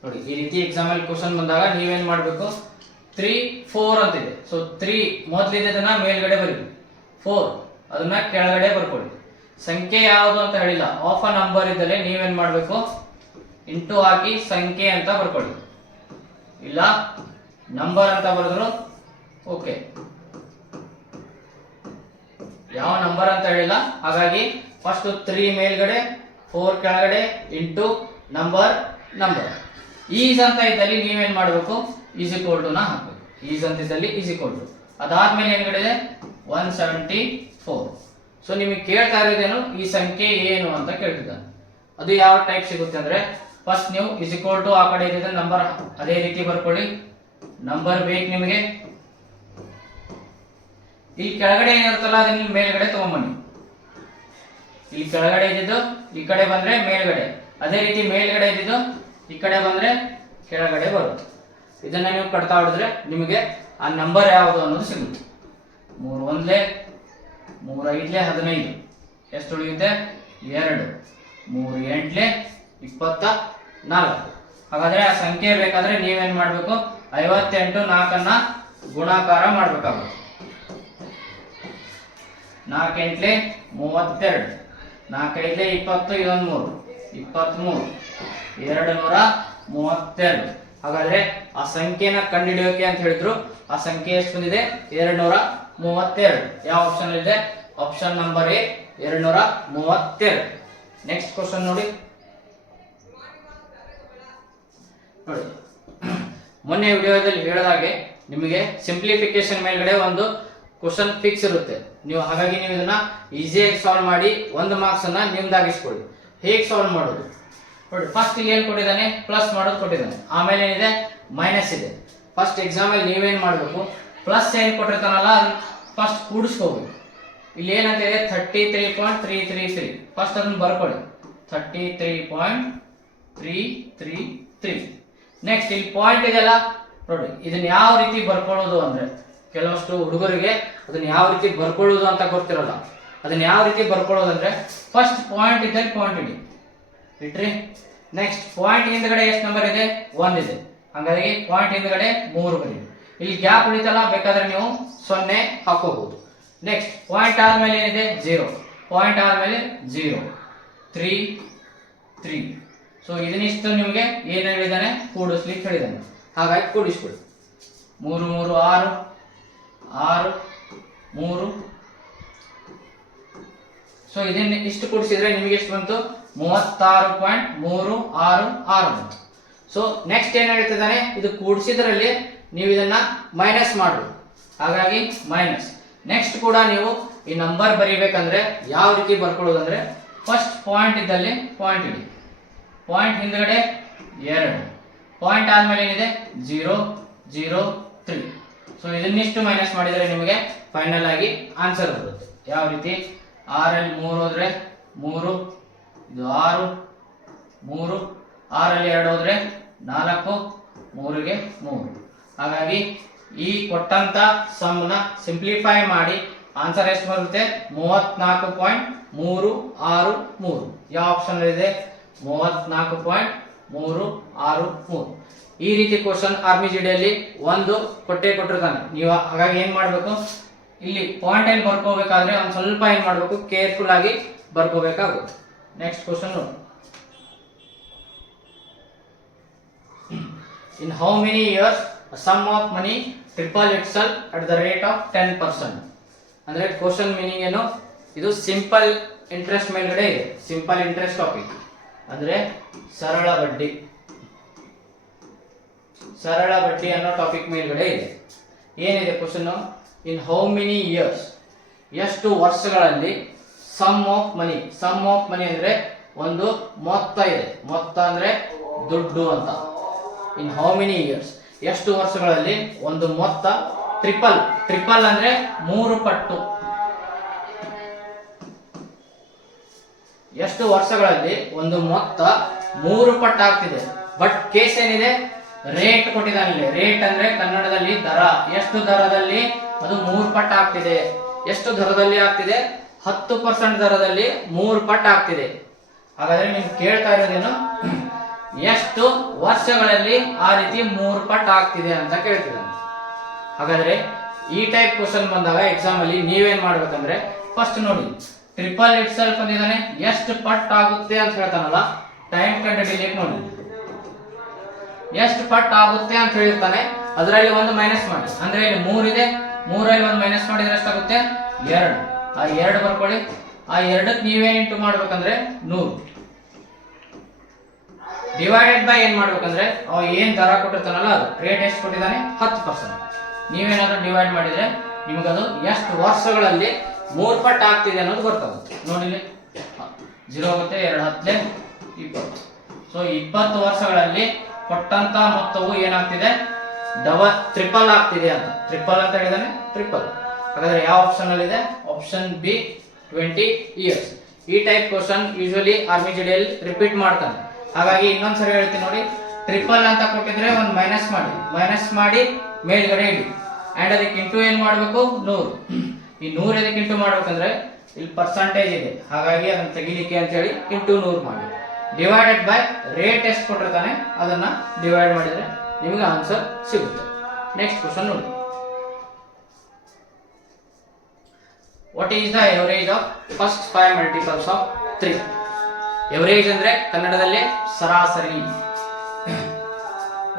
ನೋಡಿ. ಈ ರೀತಿ ಎಕ್ಸಾಮ್ ಅಲ್ಲಿ ಕ್ವಶನ್ ಬಂದಾಗ ನೀವೇನ್ ಮಾಡ್ಬೇಕು, 3 4 ಅಂತಿದೆ. ಸೊ 3 ಮೊದಲಿದ್ದನ್ನ ಮೇಲ್ಗಡೆ ಬರೀ, 4 ಅದನ್ನ ಕೆಳಗಡೆ ಬರ್ಕೊಳ್ಳಿ. ಸಂಖ್ಯೆ ಯಾವುದು ಅಂತ ಹೇಳಿಲ್ಲ, ಆಫ್ ಅ ನಂಬರ್ ಇದ್ದಲ್ಲಿ ನೀವೇನ್ ಮಾಡ್ಬೇಕು, ಇಂಟು ಹಾಕಿ ಸಂಖ್ಯೆ ಅಂತ ಬರ್ಕೊಳ್ಳಿ, ಇಲ್ಲ ನಂಬರ್ ಅಂತ ಬರೆದ್ರು ಓಕೆ. ಯಾವ ನಂಬರ್ ಅಂತ ಹೇಳಿಲ್ಲ, ಹಾಗಾಗಿ ಫಸ್ಟ್ 3 ಮೇಲ್ಗಡೆ 4 ಕೆಳಗಡೆ ಇಂಟು ನಂಬರ್. ಈಸ್ ಅಂತ ಇದ್ದಲ್ಲಿ ನೀವೇನ್ ಮಾಡಬೇಕು, ಈಸ್ ಈಕ್ವಲ್ ಟು ನ ಹಾಕಬೇಕು. ಈಸ್ ಅಂತ ಇದ್ದಲ್ಲಿ ಈಸ್ ಈಕ್ವಲ್ ಟು, ಅದಾದ್ಮೇಲೆ ಏನ್ಗಡೆ ಇದೆ 174. ಸೊ ನಿಮಗೆ ಕೇಳ್ತಾ ಇರೋದೇನು, ಈ ಸಂಖ್ಯೆ ಏನು ಅಂತ ಕೇಳ್ತಿದ್ದಾನೆ. ಅದು ಯಾವ ಟೈಪ್ ಸಿಗುತ್ತೆ ಅಂದ್ರೆ, ಫಸ್ಟ್ ನೀವು ಈಸ್ ಈಕ್ವಲ್ ಟು ಆ ಕಡೆ ಇದೆ ನಂಬರ್ ಅದೇ ರೀತಿ ಬರ್ಕೊಳ್ಳಿ. ನಂಬರ್ ಬೇಕು ನಿಮಗೆ, ಇಲ್ಲಿ ಕೆಳಗಡೆ ಏನಿರುತ್ತಲ್ಲ ಅದನ್ನ ಮೇಲ್ಗಡೆ ತಗೊಂಬನ್ನಿ. ಇಲ್ಲಿ ಕೆಳಗಡೆ ಇದ್ದಿದ್ದು ಈ ಕಡೆ ಬಂದ್ರೆ ಮೇಲ್ಗಡೆ, ಅದೇ ರೀತಿ ಮೇಲ್ಗಡೆ ಇದ್ದಿದ್ದು ಈ ಕಡೆ ಬಂದ್ರೆ ಕೆಳಗಡೆ ಬರುತ್ತೆ. ಇದನ್ನ ನೀವು ಕಟ್ತಾ ಹೊಡೆದ್ರೆ ನಿಮಗೆ ಆ ನಂಬರ್ ಯಾವುದು ಅನ್ನೋದು ಸಿಗುತ್ತೆ. 3 1 3 5 15 ಎಷ್ಟು ಉಳಿಯುತ್ತೆ 2, 3 8 24. ಹಾಗಾದ್ರೆ ಆ ಸಂಖ್ಯೆ ಬೇಕಾದ್ರೆ ನೀವೇನ್ ಮಾಡ್ಬೇಕು, 58 4ಅನ್ನ ಗುಣಾಕಾರ ಮಾಡ್ಬೇಕಾಗುತ್ತೆ. 4 8 32, 4 5 20, ಇದೊಂದು 3 23, 232. ಹಾಗಾದ್ರೆ ಆ ಸಂಖ್ಯೆನ ಕಂಡುಹಿಡಿಯೋಕೆ ಅಂತ ಹೇಳಿದ್ರು, ಆ ಸಂಖ್ಯೆ ಎಷ್ಟು ಬಂದಿದೆ 232. ಯಾವ ಆಪ್ಷನ್ ಇದೆ, option number A 232. Next question ನೋಡಿ. ಮೊನ್ನೆ ವಿಡಿಯೋದಲ್ಲಿ ಹೇಳಿದಾಗೆ ನಿಮಗೆ ಸಿಂಪ್ಲಿಫಿಕೇಶನ್ ಮೇಲ್ಗಡೆ ಒಂದು ಕ್ವಶನ್ ಫಿಕ್ಸ್ ಇರುತ್ತೆ ನೀವು, ಹಾಗಾಗಿ ನೀವು ಇದನ್ನ ಈಸಿಯಾಗಿ ಸಾಲ್ವ್ ಮಾಡಿ 1 ಮಾರ್ಕ್ಸ್ ಅನ್ನ ನಿಮ್ದಾಗಿಸ್ಕೊಳ್ಳಿ. ಹೇಗೆ ಸಾಲ್ವ್ ಮಾಡೋದು ನೋಡಿ. ಫಸ್ಟ್ ಇಲ್ಲಿ ಏನ್ ಕೊಟ್ಟಿದ್ದಾನೆ, ಪ್ಲಸ್ ಮಾಡೋದು ಕೊಟ್ಟಿದ್ದಾನೆ, ಆಮೇಲೆ ಏನಿದೆ ಮೈನಸ್ ಇದೆ. ಫಸ್ಟ್ ಎಕ್ಸಾಮ್ ಅಲ್ಲಿ ನೀವೇನ್ ಮಾಡ್ಬೇಕು, ಪ್ಲಸ್ ಏನ್ ಕೊಟ್ಟಿರ್ತಾನಲ್ಲ ಅದು ಫಸ್ಟ್ ಕೂಡಿಸ್ಕೋಬೇಕು. ಇಲ್ಲಿ ಏನಂತ ಇದೆ 33.333. ಫಸ್ಟ್ ಅದನ್ನ ಬರ್ಕೊಳ್ಳಿ, 33.333. ನೆಕ್ಸ್ಟ್ ಇಲ್ಲಿ ಪಾಯಿಂಟ್ ಇದೆಯಲ್ಲ ನೋಡಿ, ಇದನ್ನ ಯಾವ ರೀತಿ ಬರ್ಕೊಳ್ಳೋದು ಅಂದ್ರೆ, ಕೆಲವಷ್ಟು ಹುಡುಗರಿಗೆ ಅದನ್ನ ಯಾವ ರೀತಿ ಬರ್ಕೊಳ್ಳೋದು ಅಂತ ಗೊತ್ತಿರಲ್ಲ. ಅದನ್ನ ಯಾವ ರೀತಿ ಬರ್ಕೊಳ್ಳೋದು ಅಂದ್ರೆ, ಫಸ್ಟ್ ಪಾಯಿಂಟ್ ಇದ್ದಲ್ಲಿ ಪಾಯಿಂಟ್ ಇಟ್ರಿ. ನೆಕ್ಸ್ಟ್ ಪಾಯಿಂಟ್ ಹಿಂದ್ಗಡೆ ಎಷ್ಟು ನಂಬರ್ ಇದೆ 1 ಇದೆ, ಹಾಗಾಗಿ ಪಾಯಿಂಟ್ ಹಿಂದ್ಗಡೆ 3 ಬರೀ. ಇಲ್ಲಿ ಗ್ಯಾಪ್ ಉಳಿತಲ್ಲ, ಬೇಕಾದ್ರೆ ನೀವು 0 ಹಾಕೋಬಹುದು. ನೆಕ್ಸ್ಟ್ ಪಾಯಿಂಟ್ ಆದ್ಮೇಲೆ ಏನಿದೆ 0, ಪಾಯಿಂಟ್ ಆದ್ಮೇಲೆ 0 3 3. ಸೊ ಇದನ್ನಿಷ್ಟು ನಿಮಗೆ ಏನು ಹೇಳಿದಾನೆ, ಕೂಡಿಸ್ಲಿಕ್ಕೆ ಹೇಳಿದಾನೆ, ಹಾಗಾಗಿ ಕೂಡಿಸ್ಕೊಳ್ಳಿ. 3 3 6 6 3. ಸೊ ಇದನ್ನ ಇಷ್ಟು ಕೂಡಿಸಿದ್ರೆ ನಿಮಗೆ ಎಷ್ಟು ಬಂತು 36.366 ಬಂತು. ಸೊ ನೆಕ್ಸ್ಟ್ ಏನ್ ಹೇಳ್ತಿದ್ದಾನೆ, ಇದು ಕೂಡಿಸಿದ್ರಲ್ಲಿ ನೀವು ಇದನ್ನ ಮೈನಸ್ ಮಾಡಬೇಕು, ಹಾಗಾಗಿ ಮೈನಸ್. ನೆಕ್ಸ್ಟ್ ಕೂಡ ನೀವು ಈ ನಂಬರ್ ಬರೀಬೇಕಂದ್ರೆ ಯಾವ ರೀತಿ ಬರ್ಕೊಳ್ಳೋದಂದ್ರೆ, ಫಸ್ಟ್ ಪಾಯಿಂಟ್ ಇದ್ದಲ್ಲಿ ಪಾಯಿಂಟ್ ಇಡಿ, ಪಾಯಿಂಟ್ ಹಿಂದ್ಗಡೆ 2, ಪಾಯಿಂಟ್ ಆದ್ಮೇಲೆ ಏನಿದೆ 0 0 3. ಸೊ ಇದನ್ನಿಷ್ಟು ಮೈನಸ್ ಮಾಡಿದರೆ ನಿಮಗೆ ಫೈನಲ್ ಆಗಿ ಆನ್ಸರ್ ಬರುತ್ತೆ. ಯಾವ ರೀತಿ 6 3 ಹೋದ್ರೆ 3, ಇದು 6 3, 6 2 ಹೋದ್ರೆ 4, 3ಗೆ 3. ಹಾಗಾಗಿ ಈ ಕೊಟ್ಟಂತ ಸಮ್ ನ ಸಿಂಪ್ಲಿಫೈ ಮಾಡಿ ಆನ್ಸರ್ ಎಷ್ಟು ಬರುತ್ತೆ 34.363. ಯಾವ ಆಪ್ಷನ್ ಇದೆ 34.363. ಈ ರೀತಿ ಕ್ವಶನ್ ಆರ್ಮಿ ಜಿಡಿಯಲ್ಲಿ ಒಂದು ಕೊಟ್ಟಿರ್ತಾನೆ ನೀವು, ಹಾಗಾಗಿ ಏನ್ ಮಾಡ್ಬೇಕು, ಇಲ್ಲಿ ಪಾಯಿಂಟ್ ಏನ್ ಬರ್ಕೋಬೇಕಾದ್ರೆ ಒಂದ್ ಸ್ವಲ್ಪ ಏನ್ ಮಾಡ್ಬೇಕು, ಕೇರ್ಫುಲ್ ಆಗಿ ಬರ್ಕೋಬೇಕಾಗುತ್ತೆ. ನೆಕ್ಸ್ಟ್ ಕ್ವಶನ್ ನೋಡಿ. In how many years a sum of money triple itself at the rate of 10%? ಅಂದ್ರೆ ಕ್ವಶನ್ ಮೀನಿಂಗ್ ಏನು, ಇದು ಸಿಂಪಲ್ ಇಂಟ್ರೆಸ್ಟ್ ಮೇಲ್ಗಡೆ ಇದೆ. ಸಿಂಪಲ್ ಇಂಟ್ರೆಸ್ಟ್ ಟಾಪಿಕ್ ಅಂದ್ರೆ ಸರಳ ಬಡ್ಡಿ, ಸರಳ ಬಡ್ಡಿ ಅನ್ನೋ ಟಾಪಿಕ್ ಮೇಲ್ಗಡೆ ಇದೆ. ಏನಿದೆ question, in how many years ಎಷ್ಟು ವರ್ಷಗಳಲ್ಲಿ sum of money. Sum of money ಅಂದ್ರೆ ಒಂದು ಮೊತ್ತ ಇದೆ, ಮೊತ್ತ ಅಂದ್ರೆ ದುಡ್ಡು ಅಂತ. ಇನ್ ಹೌ ಮೆನಿ ಇಯರ್ಸ್ ಎಷ್ಟು ವರ್ಷಗಳಲ್ಲಿ ಒಂದು ಮೊತ್ತ ಟ್ರಿಪಲ್, ಟ್ರಿಪಲ್ ಅಂದ್ರೆ 3 ಪಟ್ಟು, ಎಷ್ಟು ವರ್ಷಗಳಲ್ಲಿ ಒಂದು ಮೊತ್ತ 3 ಪಟ್ಟು ಆಗ್ತಿದೆ. ಬಟ್ ಕೇಸ್ ಏನಿದೆ, ರೇಟ್ ಕೊಟ್ಟಿದ್ದಾನೆ. ರೇಟ್ ಅಂದ್ರೆ ಕನ್ನಡದಲ್ಲಿ ದರ. ಎಷ್ಟು ದರದಲ್ಲಿ? ಅದು 3 ಪಟ್ಟು ಆಗ್ತಿದೆ. ಎಷ್ಟು ದರದಲ್ಲಿ ಆಗ್ತಿದೆ? 10% ದರದಲ್ಲಿ 3 ಪಟ್ಟು ಆಗ್ತಿದೆ. ಹಾಗಾದ್ರೆ ನೀವು ಕೇಳ್ತಾ ಇರೋದೇನು, ಎಷ್ಟು ವರ್ಷಗಳಲ್ಲಿ ಆ ರೀತಿ 3 ಪಟ್ಟು ಆಗ್ತಿದೆ ಅಂತ ಕೇಳ್ತಿದ್ದಾನೆ. ಹಾಗಾದ್ರೆ ಈ ಟೈಪ್ ಕ್ವಶನ್ ಬಂದಾಗ ಎಕ್ಸಾಮ್ ಅಲ್ಲಿ ನೀವೇನ್ ಮಾಡ್ಬೇಕಂದ್ರೆ, ಫಸ್ಟ್ ನೋಡಿ ಟ್ರಿಪಲ್ ಇಟ್ ಸೆಲ್ಫ್ ಅಂದಿದ್ದಾನೆ, ಎಷ್ಟು ಪಟ್ಟು ಆಗುತ್ತೆ ಅಂತ ಹೇಳ್ತಾನಲ್ಲ, ಟೈಮ್ ಕಂಡುಹಿಡಿಯಲಿಕ್ಕೆ ನೋಡಿ ಎಷ್ಟು ಪಟ್ಟು ಆಗುತ್ತೆ ಅಂತ ಹೇಳಿರ್ತಾನೆ. ಅದರಲ್ಲಿ ಒಂದು ಮೈನಸ್ ಮಾಡಿ, ಅಂದ್ರೆ ಇಲ್ಲಿ 3 ಇದೆ, 3ರಲ್ಲಿ ಒಂದು ಮೈನಸ್ ಮಾಡಿದ್ರೆ ಎಷ್ಟಾಗುತ್ತೆ? 2. ಆ 2 ಬರ್ಕೊಳ್ಳಿ. ಆ 2ಕ್ಕೆ ನೀವೇನ್ ಇಂಟು ಮಾಡ್ಬೇಕಂದ್ರೆ 100 ಡಿವೈಡೆಡ್ ಬೈ ಏನ್ ಮಾಡ್ಬೇಕಂದ್ರೆ ಅವ ಏನ್ ದರ ಕೊಟ್ಟಿರ್ತಾನಲ್ಲ, ಅದು ರೇಟ್ ಎಷ್ಟು ಕೊಟ್ಟಿದ್ದಾನೆ? 10%. ನೀವೇನಾದ್ರೂ ಡಿವೈಡ್ ಮಾಡಿದ್ರೆ ನಿಮಗದು ಎಷ್ಟು ವರ್ಷಗಳಲ್ಲಿ 3 ಪಟ್ಟು ಆಗ್ತಿದೆ ಅನ್ನೋದು ಗೊತ್ತಾಗುತ್ತೆ. ನೋಡಿ 0 ಆಗುತ್ತೆ, 2 10 20. ಸೊ 20 ವರ್ಷಗಳಲ್ಲಿ ಕೊಟ್ಟಂತ ಮೊತ್ತವು ಏನಾಗ್ತಿದೆ? ಟ್ರಿಪಲ್ ಆಗ್ತಿದೆ ಅಂತ. ಟ್ರಿಪಲ್ ಅಂತ ಹೇಳಿದಾನೆ, ಟ್ರಿಪಲ್. ಹಾಗಾದ್ರೆ ಯಾವ ಆಪ್ಷನ್ ಅಲ್ಲಿ ಇದೆ? Option B 20 years. ಈ ಟೈಪ್ ಕ್ವಶನ್ ಯೂಶುವಲಿ ಆರ್ಮಿ ಜಿಡಿಯಲ್ಲಿ ರಿಪೀಟ್ ಮಾಡ್ತಾನೆ. ಹಾಗಾಗಿ ಇನ್ನೊಂದ್ಸರಿ ಹೇಳ್ತೀನಿ ನೋಡಿ, ಟ್ರಿಪಲ್ ಅಂತ ಕೊಟ್ಟಿದ್ರೆ ಒಂದು ಮೈನಸ್ ಮಾಡಿ ಮೇಲ್ಗಡೆ ಇಡಿ. ಅಂಡ್ ಅದಕ್ಕೆ ಇಂಟು ಏನ್ ಮಾಡ್ಬೇಕು? 100. ಈ 100 ಅದಕ್ಕೆ ಇಂಟು ಮಾಡ್ಬೇಕಂದ್ರೆ ಇಲ್ಲಿ ಪರ್ಸೆಂಟೇಜ್ ಇದೆ, ಹಾಗಾಗಿ ಅದನ್ನ ತೆಗಿಲಿಕ್ಕೆ ಅಂತ ಹೇಳಿ ಇಂಟು 100 ಮಾಡಿ. ಡಿವೈಡೆಡ್ ಬೈ ರೇಟ್ ಎಷ್ಟು ಕೊಟ್ಟಿರ್ತಾನೆ ಅದನ್ನ ಡಿವೈಡ್ ಮಾಡಿದ್ರೆ ನಿಮಗೆ ಆನ್ಸರ್ ಸಿಗುತ್ತೆ. ನೆಕ್ಸ್ಟ್ ಕ್ವಶನ್ ನೋಡಿ, what is the average of first 5 multiples of 3? Average ಅಂದ್ರೆ ಕನ್ನಡದಲ್ಲಿ ಸರಾಸರಿ.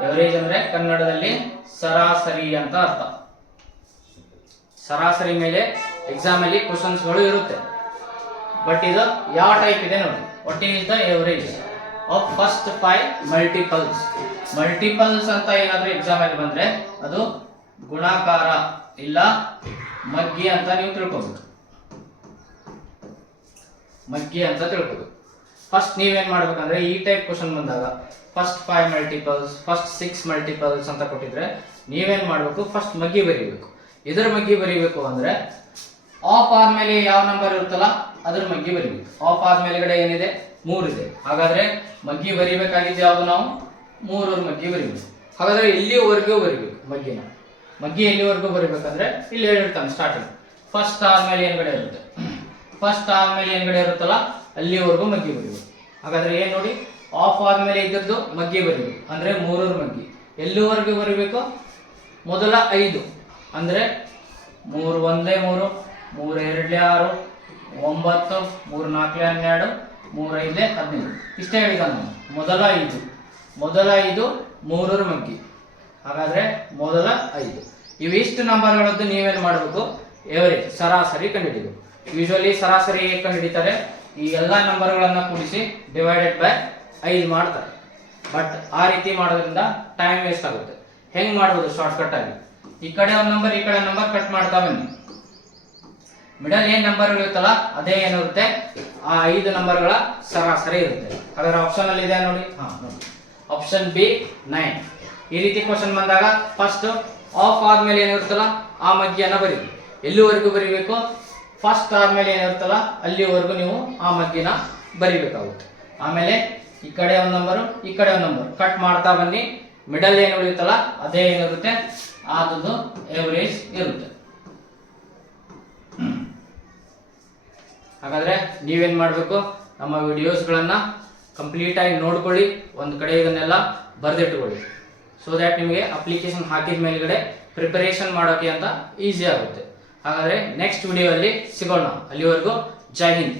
ಎವರೇಜ್ ಅಂದ್ರೆ ಕನ್ನಡದಲ್ಲಿ ಸರಾಸರಿ ಅಂತ ಅರ್ಥ. ಸರಾಸರಿ ಮೇಲೆ ಎಕ್ಸಾಮ್ ಅಲ್ಲಿ ಕ್ವಶನ್ಸ್ ಗಳು ಇರುತ್ತೆ. ಬಟ್ ಇದು ಯಾವ ಟೈಪ್ ಇದೆ ನೋಡಿ, what is the average of first 5 multiples. Multiples ಅಂತ ಏನಾದ್ರೂ ಎಕ್ಸಾಮ್ ಅಲ್ಲಿ ಬಂದ್ರೆ ಅದು ಗುಣಾಕಾರ ಇಲ್ಲ ಮಗ್ಗಿ ಅಂತ ನೀವು ತಿಳ್ಕೊಬೇಕು. ಮಗ್ಗಿ ಅಂತ ತಿಳ್ಕೊಬೇಕು. ಫಸ್ಟ್ ನೀವೇನ್ ಮಾಡ್ಬೇಕಂದ್ರೆ ಈ ಟೈಪ್ ಕ್ವಶನ್ ಬಂದಾಗ ಫಸ್ಟ್ 5 ಮಲ್ಟಿಪಲ್ಸ್, ಫಸ್ಟ್ 6 ಮಲ್ಟಿಪಲ್ಸ್ ಅಂತ ಕೊಟ್ಟಿದ್ರೆ ನೀವೇನ್ ಮಾಡ್ಬೇಕು? ಫಸ್ಟ್ ಮಗ್ಗಿ ಬರೀಬೇಕು. ಇದರ ಮಗ್ಗಿ ಬರೀಬೇಕು ಅಂದ್ರೆ ಆಫ್ ಆದ್ಮೇಲೆ ಯಾವ ನಂಬರ್ ಇರುತ್ತಲ್ಲ ಅದ್ರ ಮಗ್ಗಿ ಬರೀಬೇಕು. ಆಫ್ ಆದ್ಮೇಲೆಗಡೆ ಏನಿದೆ? 3 ಇದೆ. ಹಾಗಾದ್ರೆ ಮಗ್ಗಿ ಬರೀಬೇಕಾಗಿದ್ದು ಯಾವುದು? ನಾವು 3 ಮಗ್ಗಿ ಬರೀಬೇಕು. ಹಾಗಾದ್ರೆ ಇಲ್ಲಿವರೆಗೂ ಬರೀಬೇಕು ಮಗ್ಗಿನ. ಮಗ್ಗಿ ಎಲ್ಲಿವರೆಗೂ ಬರೀಬೇಕಂದ್ರೆ ಇಲ್ಲಿ ಹೇಳಿರ್ತಾನೆ ಸ್ಟಾರ್ಟಿಂಗ್. ಫಸ್ಟ್ ಆದ್ಮೇಲೆ ಏನ್ಗಡೆ ಇರುತ್ತೆ, ಫಸ್ಟ್ ಆದ್ಮೇಲೆ ಏನ್ಗಡೆ ಇರುತ್ತಲ್ಲ ಅಲ್ಲಿವರೆಗೂ ಮಗ್ಗಿ ಬರೀಬೇಕು. ಹಾಗಾದ್ರೆ ಏನ್ ನೋಡಿ, ಆಫ್ ಆದ್ಮೇಲೆ ಇದ್ದದ್ದು ಮಗ್ಗಿ ಬರೀಬೇಕು ಅಂದ್ರೆ 3 ಮಗ್ಗಿ. ಎಲ್ಲಿವರೆಗೂ ಬರೀಬೇಕು? ಮೊದಲ 5 ಅಂದ್ರೆ 3 1 3, 3 2 6, 9, 3 4 12, 3 5 15 ಇಷ್ಟೇ ಹೇಳಿದ ನಾನು. ಮೊದಲ 5 3 ಮಗ್ಗಿ. ಹಾಗಾದ್ರೆ ಮೊದಲ 5 ಇವಿಷ್ಟು ನಂಬರ್ಗಳದ್ದು ನೀವೇನ್ ಮಾಡಬೇಕು? ಎವರೇಜ್ ಸರಾಸರಿ ಕಂಡುಹಿಡಿಬೇಕು. ಯೂಶುವಲಿ ಸರಾಸರಿ ಹೇಗೆ ಕಂಡುಹಿಡಿತಾರೆ? ಈ ಎಲ್ಲಾ ನಂಬರ್ಗಳನ್ನ ಕೂಡಿಸಿ ಡಿವೈಡೆಡ್ ಬೈ 5 ಮಾಡ್ತಾರೆ. ಬಟ್ ಆ ರೀತಿ ಮಾಡೋದ್ರಿಂದ ಟೈಮ್ ವೇಸ್ಟ್ ಆಗುತ್ತೆ. ಹೆಂಗ್ ಮಾಡೋದು? ಶಾರ್ಟ್ ಕಟ್ ಆಗಿ ಈ ಕಡೆ ಒಂದು ನಂಬರ್ ಈ ಕಡೆ ನಂಬರ್ ಕಟ್ ಮಾಡ್ತಾ ಬನ್ನಿ. ಮಿಡಲ್ ಏನ್ ನಂಬರ್ ಇರುತ್ತಲ್ಲ ಅದೇ ಏನಿರುತ್ತೆ ಆ 5 ನಂಬರ್ಗಳ ಸರಾಸರಿ ಇರುತ್ತೆ. ಹಾಗಾದ್ರೆ ಆಪ್ಷನ್ ಅಲ್ಲಿ ಇದೆ ನೋಡಿ, ನೋಡಿ ಆಪ್ಷನ್ ಬಿ 9. ಈ ರೀತಿ ಕ್ವಶನ್ ಬಂದಾಗ ಫಸ್ಟ್ ಆಫ್ ಆದ್ಮೇಲೆ ಏನಿರುತ್ತಲ್ಲ ಆ ಮಗ್ಗಿಯನ್ನ ಬರೀಬೇಕು. ಎಲ್ಲಿವರೆಗೂ ಬರೀಬೇಕು? ಫಸ್ಟ್ ಆದ್ಮೇಲೆ ಏನಿರುತ್ತಲ್ಲ ಅಲ್ಲಿವರೆಗೂ ನೀವು ಆ ಮಗ್ಗಿನ ಬರೀಬೇಕಾಗುತ್ತೆ. ಆಮೇಲೆ ಈ ಕಡೆ ಒಂದು ನಂಬರು ಈ ಕಡೆ ಒಂದು ನಂಬರ್ ಕಟ್ ಮಾಡ್ತಾ ಬನ್ನಿ. ಮಿಡಲ್ ಏನು ಉಳಿಯುತ್ತಲ್ಲ ಅದೇ ಏನಿರುತ್ತೆ ಆದದ್ದು ಎವರೇಜ್ ಇರುತ್ತೆ. ಹಾಗಾದ್ರೆ ನೀವೇನ್ ಮಾಡ್ಬೇಕು? ನಮ್ಮ ವಿಡಿಯೋಸ್ಗಳನ್ನ ಕಂಪ್ಲೀಟ್ ಆಗಿ ನೋಡ್ಕೊಳ್ಳಿ, ಒಂದು ಕಡೆ ಇದನ್ನೆಲ್ಲ ಬರೆದಿಟ್ಟುಕೊಳ್ಳಿ. ಸೊ ದ್ಯಾಟ್ ನಿಮಗೆ ಅಪ್ಲಿಕೇಶನ್ ಹಾಕಿದ ಮೇಲ್ಗಡೆ ಪ್ರಿಪರೇಷನ್ ಮಾಡೋಕೆ ಅಂತ ಈಸಿ ಆಗುತ್ತೆ. ಹಾಗಾದ್ರೆ ನೆಕ್ಸ್ಟ್ ವಿಡಿಯೋ ಅಲ್ಲಿ ಸಿಗೋಣ. ಅಲ್ಲಿವರೆಗೂ ಜೈ ಹಿಂದ್.